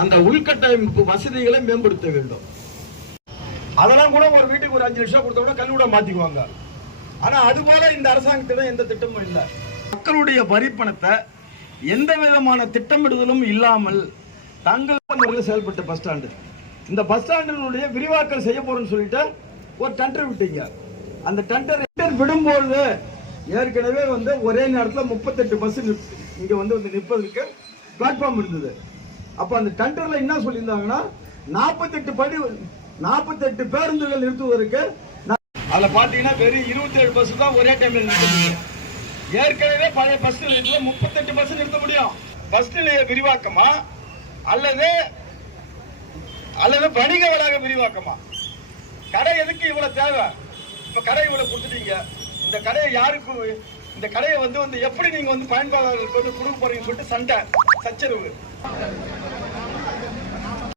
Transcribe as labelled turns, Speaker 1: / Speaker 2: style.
Speaker 1: அந்த உள்கட்டமைப்பு வசதிகளை மேம்படுத்த வேண்டும். அதெல்லாம் கூட ஒரு வீட்டுக்கு ஒரு அஞ்சு லட்சம் கொடுத்த கூட கல்லூட மாத்திக்குவாங்க. ஆனா அது போல இந்த அரசாங்கத்திடம் எந்த திட்டமும் இல்லை. மக்களுடைய வரி பணத்தை எந்த விதமான திட்டமிடுதலும் இல்லாமல் தங்கள் முறையில் செயல்பட்ட பஸ் ஸ்டாண்டு. இந்த பஸ் ஸ்டாண்டினுடைய விரிவாக்கம் செய்ய போறோம்னு சொல்லிட்டு ஒரு டெண்டர் விட்டீங்க. அந்த டெண்டர் டெண்டர் விடும்போது ஏற்கனவே வந்து ஒரே நேரத்தில் முப்பத்தெட்டு பஸ் இங்கே வந்து வந்து நிற்பதற்கு பிளாட்ஃபார்ம் இருந்தது. அப்போ அந்த டெண்டரில் என்ன சொல்லியிருந்தாங்கன்னா நாற்பத்தெட்டு படி நாற்பத்தெட்டு பேருந்துகள் நிறுத்துவதற்கு அதில் அதுல பாத்தீங்கன்னா வெறும் இருபத்தி ஏழு பஸ் தான் ஒரே டைம்ல நிறுத்த முடியும். ஏற்கனவே பழைய பஸ் நிலையத்தில் முப்பத்தெட்டு பஸ் நிறுத்த முடியும். பஸ் நிலைய விரிவாக்கமா? அல்லது அல்லது வணிக வளாக விரிவாக்கமா? கடை எதுக்கு இவ்வளவு தேவை? இப்ப கடை இவ்வளவு கொடுத்துட்டீங்க. இந்த கடையை யாருக்கு இந்த கடையை வந்து வந்து எப்படி நீங்க வந்து பயன்பாளர்களுக்கு வந்து கொடுக்க போறீங்கன்னு சொல்லிட்டு சண்டை. చచ్చరు